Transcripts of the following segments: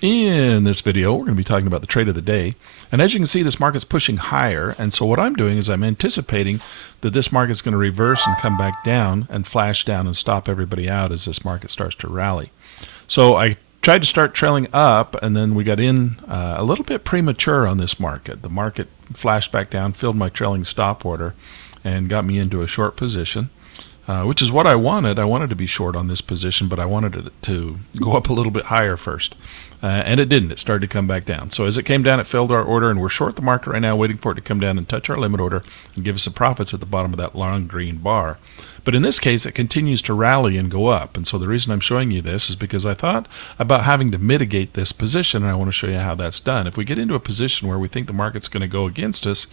In this video, we're going to be talking about the trade of the day. And as you can see, this market's pushing higher. And so what I'm doing is I'm anticipating that this market's going to reverse and come back down and flash down and stop everybody out as this market starts to rally. So I tried to start trailing up, and then we got in a little bit premature on this market. The market flashed back down, filled my trailing stop order, and got me into a short position. Which is what I wanted. I wanted to be short on this position, but I wanted it to go up a little bit higher first. And it didn't. It started to come back down. So as it came down, it filled our order, and we're short the market right now, waiting for it to come down and touch our limit order and give us the profits at the bottom of that long green bar. But in this case, it continues to rally and go up. And so the reason I'm showing you this is because I thought about having to mitigate this position, and I want to show you how that's done. If we get into a position where we think the market's going to go against us,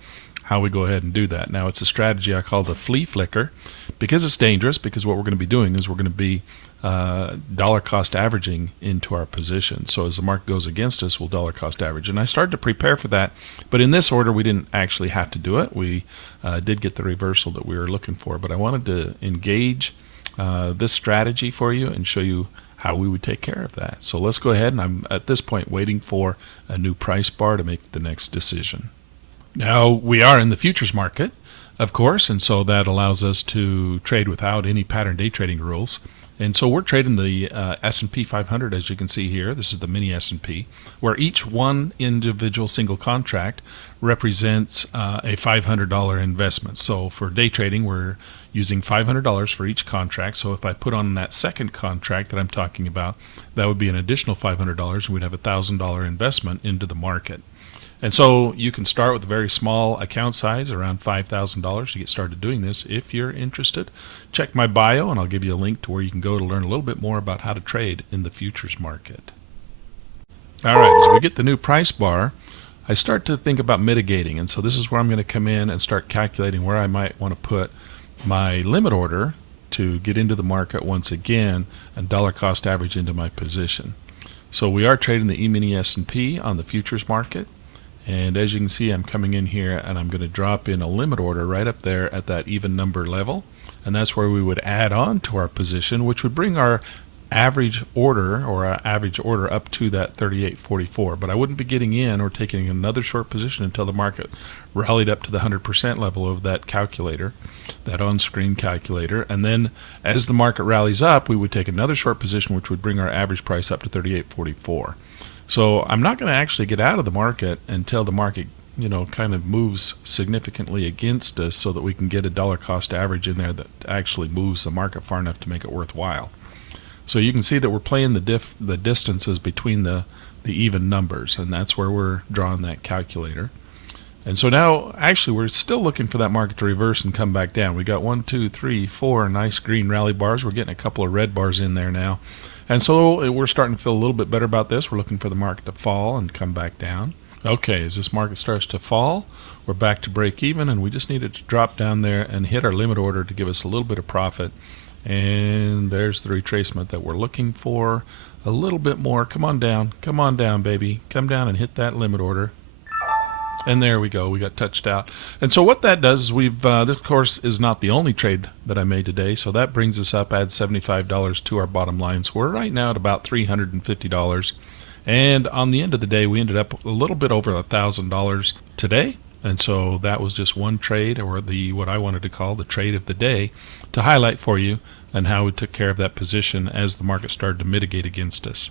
how we go ahead and do that. Now, it's a strategy I call the flea flicker because it's dangerous, because what we're going to be doing is we're going to be dollar cost averaging into our position. So as the market goes against us, we'll dollar cost average. And I started to prepare for that, but in this order, we didn't actually have to do it. We did get the reversal that we were looking for, but I wanted to engage this strategy for you and show you how we would take care of that. So let's go ahead, and I'm at this point waiting for a new price bar to make the next decision. Now, we are in the futures market, of course, and so that allows us to trade without any pattern day trading rules. And so we're trading the S&P 500, as you can see here. This is the mini S&P, where each one individual single contract represents a $500 investment. So for day trading, we're using $500 for each contract. So if I put on that second contract that I'm talking about, that would be an additional $500, and we'd have a $1,000 investment into the market. And so you can start with a very small account size, around $5,000, to get started doing this. If you're interested, check my bio, and I'll give you a link to where you can go to learn a little bit more about how to trade in the futures market. All right, as we get the new price bar, I start to think about mitigating. And so this is where I'm going to come in and start calculating where I might want to put my limit order to get into the market once again and dollar cost average into my position. So we are trading the E-mini S&P on the futures market. And as you can see, I'm coming in here and I'm going to drop in a limit order right up there at that even number level. And that's where we would add on to our position, which would bring our average order up to that 38.44. But I wouldn't be getting in or taking another short position until the market rallied up to the 100% level of that calculator, that on-screen calculator. And then as the market rallies up, we would take another short position, which would bring our average price up to 38.44. So I'm not going to actually get out of the market until the market, kind of moves significantly against us, so that we can get a dollar cost average in there that actually moves the market far enough to make it worthwhile. So you can see that we're playing the distances between the even numbers, and that's where we're drawing that calculator. And so now, actually, we're still looking for that market to reverse and come back down. We got 1, 2, 3, 4 nice green rally bars. We're getting a couple of red bars in there now. And so we're starting to feel a little bit better about this. We're looking for the market to fall and come back down. Okay, as this market starts to fall, we're back to break even, and we just need it to drop down there and hit our limit order to give us a little bit of profit. And there's the retracement that we're looking for. A little bit more. Come on down, baby. Come down and hit that limit order. And there we go. We got touched out. And so what that does is this, of course, is not the only trade that I made today. So that brings us up, adds $75 to our bottom line. So we're right now at about $350. And on the end of the day, we ended up a little bit over $1,000 today. And so that was just one trade, or what I wanted to call the trade of the day, to highlight for you and how we took care of that position as the market started to mitigate against us.